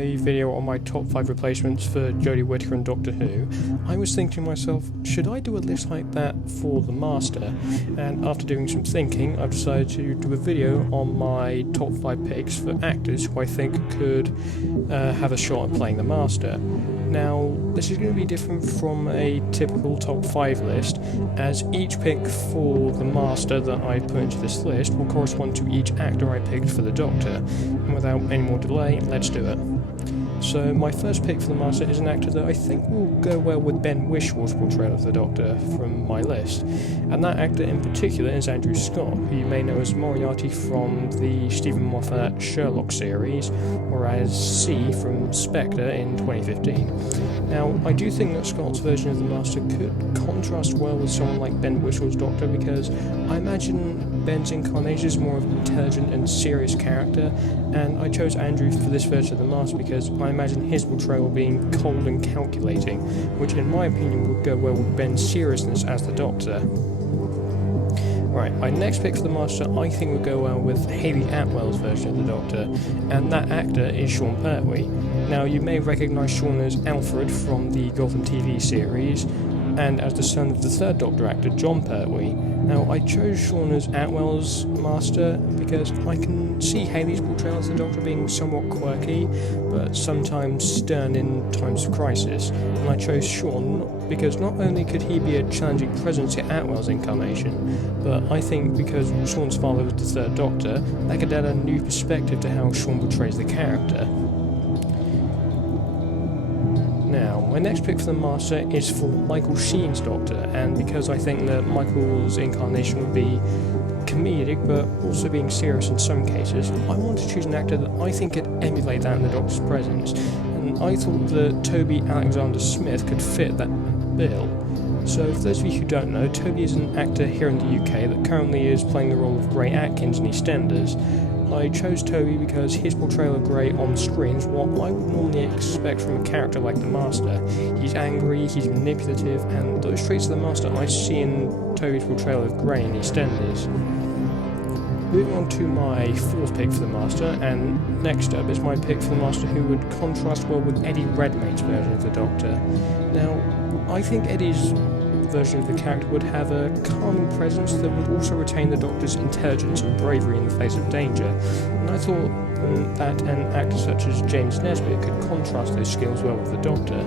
my video on my top 5 replacements for Jodie Whittaker and Doctor Who, I was thinking to myself, should I do a list like that for the Master? And after doing some thinking, I've decided to do a video on my top 5 picks for actors who I think could have a shot at playing the Master. Now, this is going to be different from a typical top 5 list, as each pick for the Master that I put into this list will correspond to each actor I picked for the Doctor. And without any more delay, let's do it. So my first pick for the Master is an actor that I think will go well with Ben Whishal's portrayal of the Doctor from my list. And that actor in particular is Andrew Scott, who you may know as Moriarty from the Stephen Moffat Sherlock series, or as C from Spectre in 2015. Now, I do think that Scott's version of the Master could contrast well with someone like Ben Whishal's Doctor, because I imagine Ben's incarnation is more of an intelligent and serious character, and I chose Andrew for this version of the Master because I imagine his portrayal being cold and calculating, which in my opinion would go well with Ben's seriousness as the Doctor. Right, my next pick for the Master I think would go well with Hayley Atwell's version of the Doctor, and that actor is Sean Pertwee. Now, you may recognise Sean as Alfred from the Gotham TV series, and as the son of the third Doctor actor, John Pertwee. Now, I chose Sean as Atwell's Master because I can see Hayley's portrayal as the Doctor being somewhat quirky, but sometimes stern in times of crisis, and I chose Sean because not only could he be a challenging presence in Atwell's incarnation, but I think because Sean's father was the third Doctor, that could add a new perspective to how Sean portrays the character. Now, my next pick for the Master is for Michael Sheen's Doctor, and because I think that Michael's incarnation would be comedic but also being serious in some cases, I want to choose an actor that I think could emulate that in the Doctor's presence, and I thought that Toby-Alexander Smith could fit that bill. So for those of you who don't know, Toby is an actor here in the UK that currently is playing the role of Grey Atkins in EastEnders. I chose Toby because his portrayal of Grey on screen is what I would normally expect from a character like the Master. He's angry, he's manipulative, and those traits of the Master I see in Toby's portrayal of Grey in EastEnders. Moving on to my fourth pick for the Master, and next up is my pick for the Master who would contrast well with Eddie Redmayne's version of the Doctor. Now, I think Eddie's version of the character would have a calming presence that would also retain the Doctor's intelligence and bravery in the face of danger, and I thought that an actor such as James Nesbitt could contrast those skills well with the Doctor.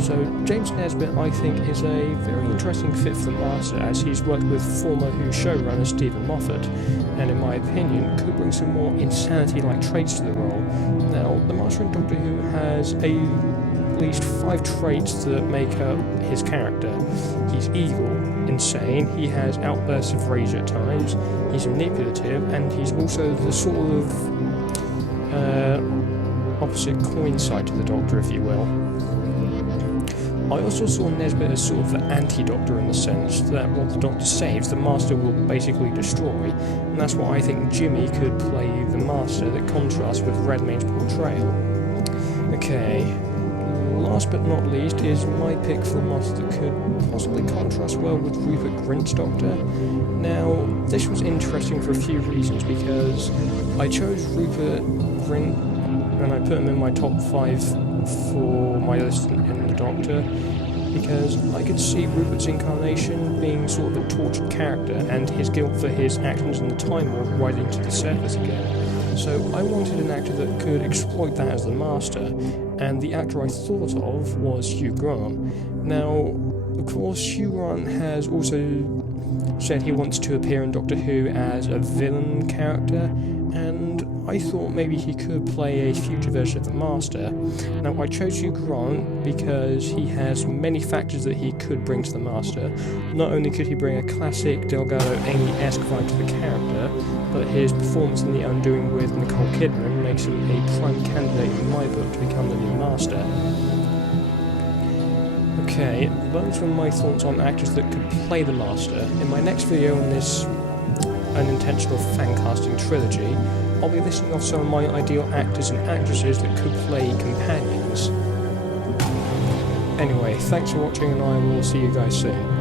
So James Nesbitt, I think, is a very interesting fit for the Master, as he's worked with former Who showrunner Stephen Moffat, and in my opinion could bring some more insanity-like traits to the role. Now, the Master in Doctor Who has at least 5 traits that make up his character. He's evil, insane, he has outbursts of rage at times, he's manipulative, and he's also the sort of opposite coin side to the Doctor, if you will. I also saw Nesbitt as sort of the anti-Doctor in the sense that what the Doctor saves, the Master will basically destroy, and that's what I think Jimmy could play the Master that contrasts with Redmayne's portrayal. Okay. Last but not least is my pick for the Master that could possibly contrast well with Rupert Grint's Doctor. Now, this was interesting for a few reasons, because I chose Rupert Grint and I put him in my top 5 for my list in the Doctor, because I could see Rupert's incarnation being sort of a tortured character, and his guilt for his actions in the Time War rising to the surface again. So I wanted an actor that could exploit that as the Master, and the actor I thought of was Hugh Grant. Now, of course, Hugh Grant has also said he wants to appear in Doctor Who as a villain character, and I thought maybe he could play a future version of the Master. Now, I chose Hugh Grant because he has many factors that he could bring to the Master. Not only could he bring a classic Delgado Amy-esque vibe to the character, but his performance in The Undoing with Nicole Kidman makes him a prime candidate in my book to become the new Master. Okay, those were my thoughts on actors that could play the Master. In my next video on this unintentional fancasting trilogy, I'll be listing off some of my ideal actors and actresses that could play companions. Anyway, thanks for watching, and I will see you guys soon.